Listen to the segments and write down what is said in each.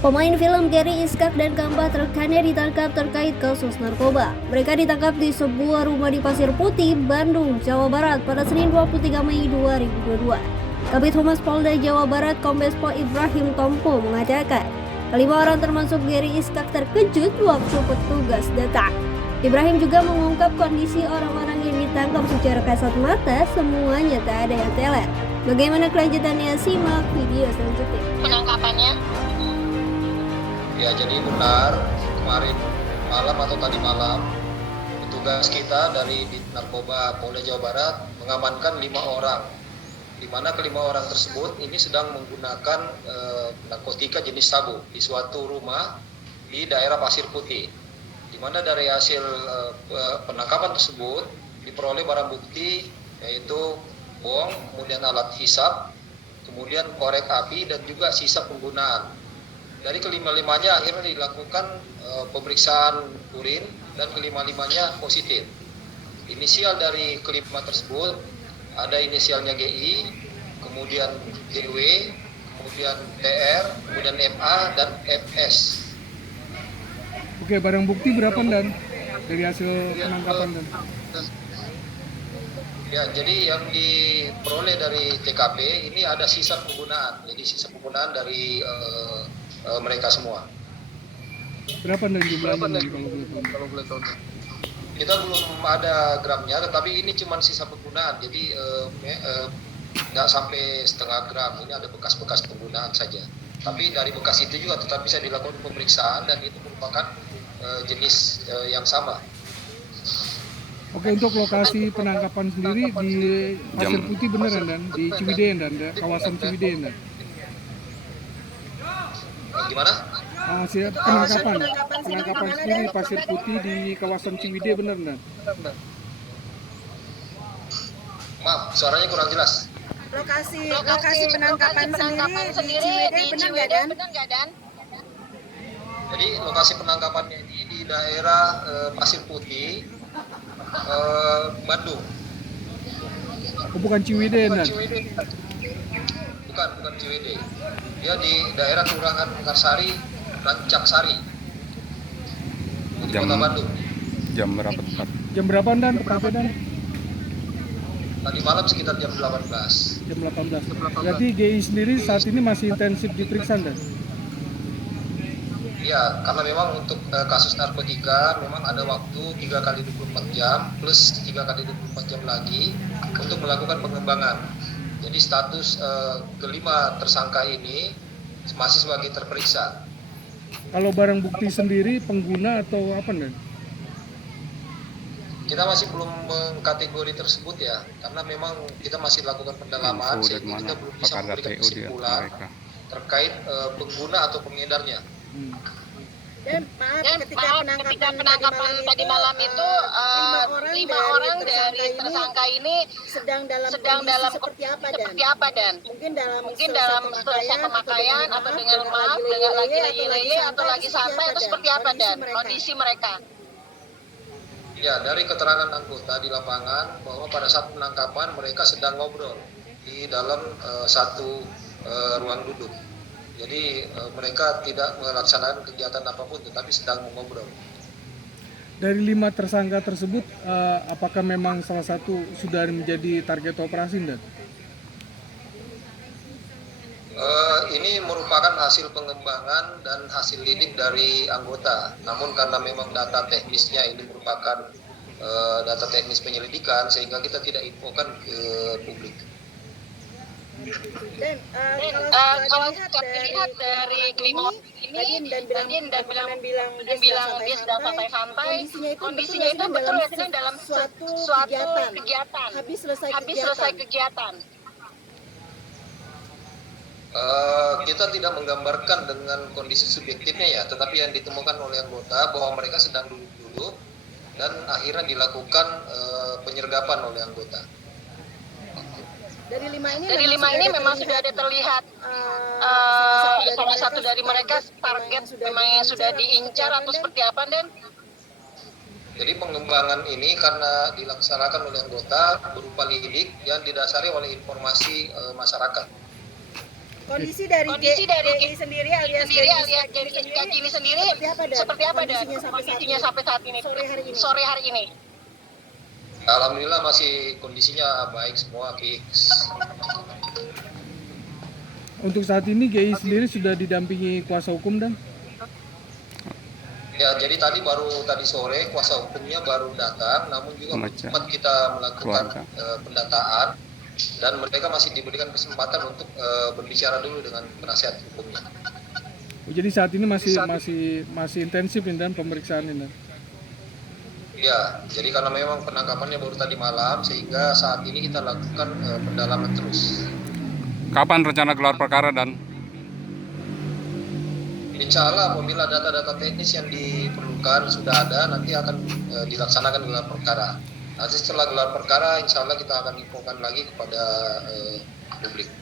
Pemain film Gary Iskak dan keempat rekannya ditangkap terkait kasus narkoba. Mereka ditangkap di sebuah rumah di Pasir Putih, Bandung, Jawa Barat pada Senin 23 Mei 2022. Kabid Humas Polda Jawa Barat Kombes Pol Ibrahim Tompo mengatakan, kelima orang termasuk Gary Iskak terkejut waktu petugas datang. Ibrahim juga mengungkap kondisi orang-orang yang ditangkap secara kasat mata, semuanya tak ada yang teler. Bagaimana kelanjutannya? Simak video selanjutnya. Penangkapannya? Ya, jadi benar kemarin malam atau tadi malam petugas kita dari Narkoba Polda Jawa Barat mengamankan 5 orang, di mana kelima orang tersebut ini sedang menggunakan narkotika jenis sabu di suatu rumah di daerah Pasir Putih, di mana dari hasil penangkapan tersebut diperoleh barang bukti yaitu bong, kemudian alat hisap, kemudian korek api dan juga sisa penggunaan. Dari kelima-limanya akhirnya dilakukan pemeriksaan urin dan kelima-limanya positif. Inisial dari kelima tersebut ada inisialnya GI, kemudian GW, kemudian TR, kemudian MA dan FS. Oke, barang bukti berapa Dan dari hasil penangkapan Dan? Ya, jadi yang diperoleh dari TKP ini ada sisa penggunaan. Jadi sisa penggunaan dari mereka semua. Berapa Dan jumlahnya kalau boleh tahu? Kita belum ada gramnya, tetapi ini cuma sisa penggunaan. Jadi nggak sampai setengah gram. Ini ada bekas-bekas penggunaan saja. Tapi dari bekas itu juga tetap bisa dilakukan pemeriksaan dan itu merupakan jenis yang sama. Oke, untuk lokasi penangkapan sendiri di Pasir Putih beneran Dan? Di Ciwidey Dan, kawasan Ciwidey Dan? Gimana? Penangkapan sendiri Pasir Putih di kawasan Ciwidey bener Dan? Maaf, suaranya kurang jelas. Lokasi penangkapan sendiri di Ciwidey benar nggak Dan? Jadi lokasi penangkapannya ini di daerah Pasir Putih, Bandung. Oh, bukan Ciwidey Dan? Bukan Ciwidey. Dia di daerah Kelurahan Mekarsari, Rancaksari, di Kota Bandung. Jam berapa tepat? Jam berapa Dan? Dan? Tadi malam sekitar jam 18. Jam 18. Berarti GI sendiri saat ini masih intensif diperiksa Dan? Iya, karena memang untuk kasus narkotika memang ada waktu 3 kali 24 jam plus 3 kali 24 jam lagi untuk melakukan pengembangan. Jadi status kelima tersangka ini masih sebagai terperiksa. Kalau barang bukti sendiri pengguna atau apa Dan? Kita masih belum mengkategori tersebut ya, karena memang kita masih lakukan pendalaman sehingga kita belum bisa memberikan kesimpulan terkait pengguna atau pengedarnya. Dan ketika penangkapan tadi malam itu 5 orang dari tersangka ini sedang dalam kondisi seperti apa Dan? Mungkin dalam selesai pemakaian atau dengan lagi leye atau lagi santai atau seperti apa Dan? Kondisi mereka? Ya, dari keterangan anggota di lapangan bahwa pada saat penangkapan mereka sedang ngobrol di dalam satu ruang duduk. Jadi mereka tidak melaksanakan kegiatan apapun, tetapi sedang mengobrol. Dari 5 tersangka tersebut, apakah memang salah satu sudah menjadi target operasi Dan? Ini merupakan hasil pengembangan dan hasil lidik dari anggota. Namun karena memang data teknisnya ini merupakan data teknis penyelidikan, sehingga kita tidak infokan ke publik. Dan kalau dilihat dari kelima ini tadi dan bilang dia sedang santai-santai, kondisinya itu betul ya dalam suatu kegiatan, habis selesai kegiatan. Kita tidak menggambarkan dengan kondisi subjektifnya ya, tetapi yang ditemukan oleh anggota bahwa mereka sedang duduk-duduk dan akhirnya dilakukan penyergapan oleh anggota. Dari lima ini memang sudah ada terlihat salah satu dari mereka target memang yang sudah diincar atau seperti apa Dan? Jadi pengembangan ini karena dilaksanakan oleh anggota berupa lidik yang didasari oleh informasi masyarakat. Kondisi dari GI sendiri alias Dennis Kagini sendiri seperti apa dan kondisinya sampai saat ini sore hari ini? Alhamdulillah masih kondisinya baik semua, fix. Untuk saat ini GI sendiri sudah didampingi kuasa hukum dan? Ya, jadi tadi sore kuasa hukumnya baru datang, namun juga sempat kita melakukan pendataan dan mereka masih diberikan kesempatan untuk berbicara dulu dengan penasihat hukumnya. Jadi saat ini masih intensif dan pemeriksaan ini. Ya, jadi karena memang penangkapannya baru tadi malam, sehingga saat ini kita lakukan pendalaman terus. Kapan rencana gelar perkara dan? Insya Allah apabila data-data teknis yang diperlukan sudah ada, nanti akan dilaksanakan gelar perkara. Nanti setelah gelar perkara, insya Allah kita akan infokan lagi kepada publik.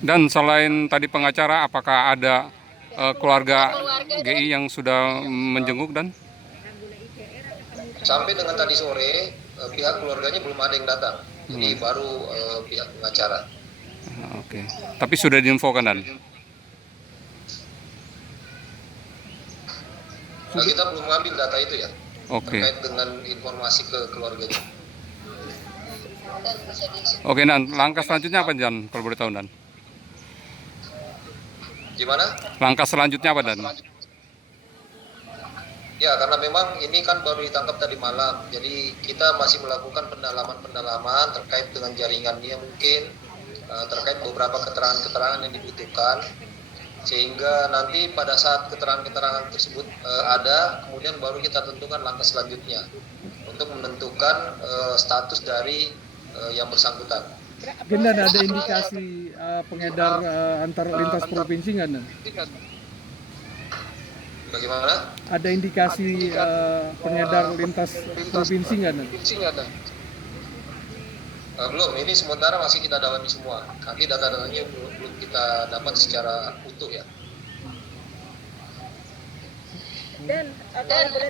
Dan selain tadi pengacara, apakah ada keluarga GI yang sudah menjenguk dan? Sampai dengan tadi sore, pihak keluarganya belum ada yang datang. Jadi baru pihak pengacara. Oke. Tapi sudah diinfokan dan? Nah, kita belum mengambil data itu ya. Oke. Terkait dengan informasi ke keluarganya. Oke, dan langkah selanjutnya apa dan kalau boleh tahu dan? Gimana? Langkah selanjutnya apa dan? Ya, karena memang ini kan baru ditangkap tadi malam. Jadi kita masih melakukan pendalaman terkait dengan jaringannya mungkin, terkait beberapa keterangan-keterangan yang dibutuhkan. Sehingga nanti pada saat keterangan-keterangan tersebut ada, kemudian baru kita tentukan langkah selanjutnya untuk menentukan status dari yang bersangkutan. Dan ada indikasi pengedar antar lintas provinsi nggak? Bagaimana? Ada indikasi pengedar lintas provinsi nggak? Belum, ini sementara masih kita dalami semua. Nanti data-datanya belum kita dapat secara utuh ya. Dan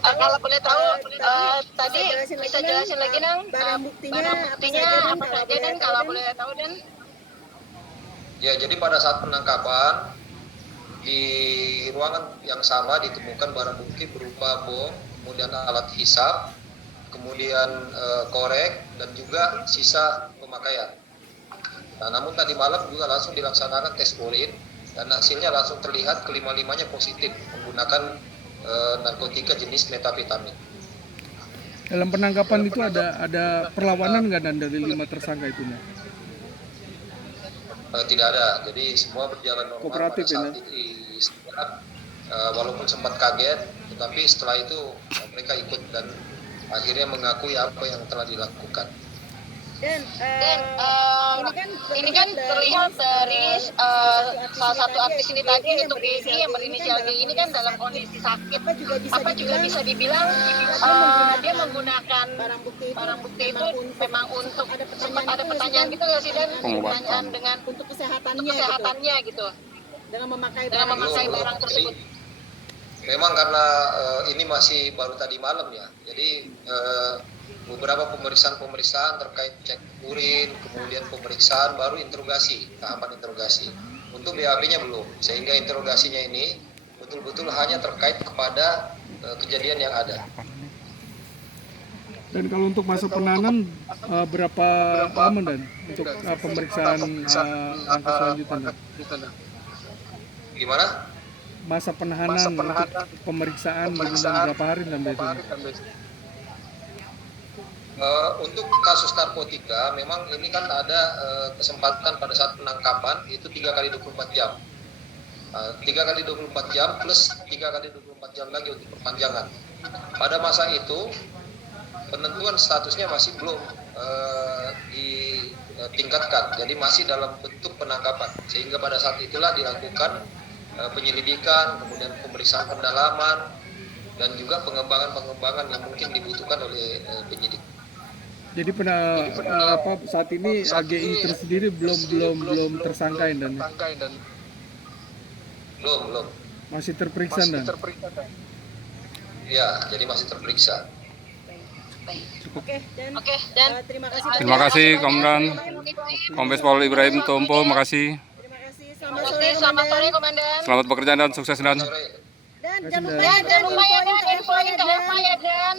kalau boleh tahu tadi bisa jelasin lagi nang barang buktinya apa saja dan kalau boleh tahu dan? Ya, jadi pada saat penangkapan di ruangan yang sama ditemukan barang bukti berupa bom, kemudian alat hisap, kemudian korek dan juga sisa pemakaian. Nah, namun tadi malam juga langsung dilaksanakan tes urin dan hasilnya langsung terlihat kelima-limanya positif menggunakan narkotika jenis metafetamin. Dalam penangkapan itu ada perlawanan nggak dan dari 5 tersangka itu? Tidak ada, jadi semua berjalan normal. Kooperatif pada saat itu. Walaupun sempat kaget, tetapi setelah itu mereka ikut dan akhirnya mengakui apa yang telah dilakukan. Dan ini kan terlihat dari salah satu artis ini tadi yaitu Gigi yang berinisial G ini kan dalam kondisi sakit. Apa juga bisa dibilang dia menggunakan barang bukti itu memang untuk sempat ada pertanyaan gitu nggak sih dan pertanyaan dengan untuk kesehatannya gitu dengan memakai barang tersebut. Memang karena ini masih baru tadi malam ya, jadi beberapa pemeriksaan terkait cek urin, kemudian pemeriksaan baru interogasi, tahapan interogasi. Untuk BAP-nya belum, sehingga interogasinya ini betul-betul hanya terkait kepada kejadian yang ada. Dan kalau untuk masa penahanan berapa lama dan untuk pemeriksaan langkah selanjutnya? Gimana? Masa penahanan untuk pemeriksaan berapa hari dan biasanya? Untuk kasus narkotika memang ini kan ada kesempatan pada saat penangkapan itu 3 kali 24 jam. 3 kali 24 jam plus 3 kali 24 jam lagi untuk perpanjangan. Pada masa itu penentuan statusnya masih belum ditingkatkan, jadi masih dalam bentuk penangkapan. Sehingga pada saat itulah dilakukan penyelidikan, kemudian pemeriksaan pendalaman, dan juga pengembangan yang mungkin dibutuhkan oleh penyidik. Jadi saat ini AGI tersendiri belum tersangka dan belum masih terperiksa dan ya, jadi masih terperiksa. Oke, dan terima kasih Kombes Pol Ibrahim Tompo, makasih. Terima kasih. Selamat sore, Komandan. Selamat bekerja dan sukses Dan. Sore. Dan jangan lupa ya Dan, infoin ke Eva ya Dan.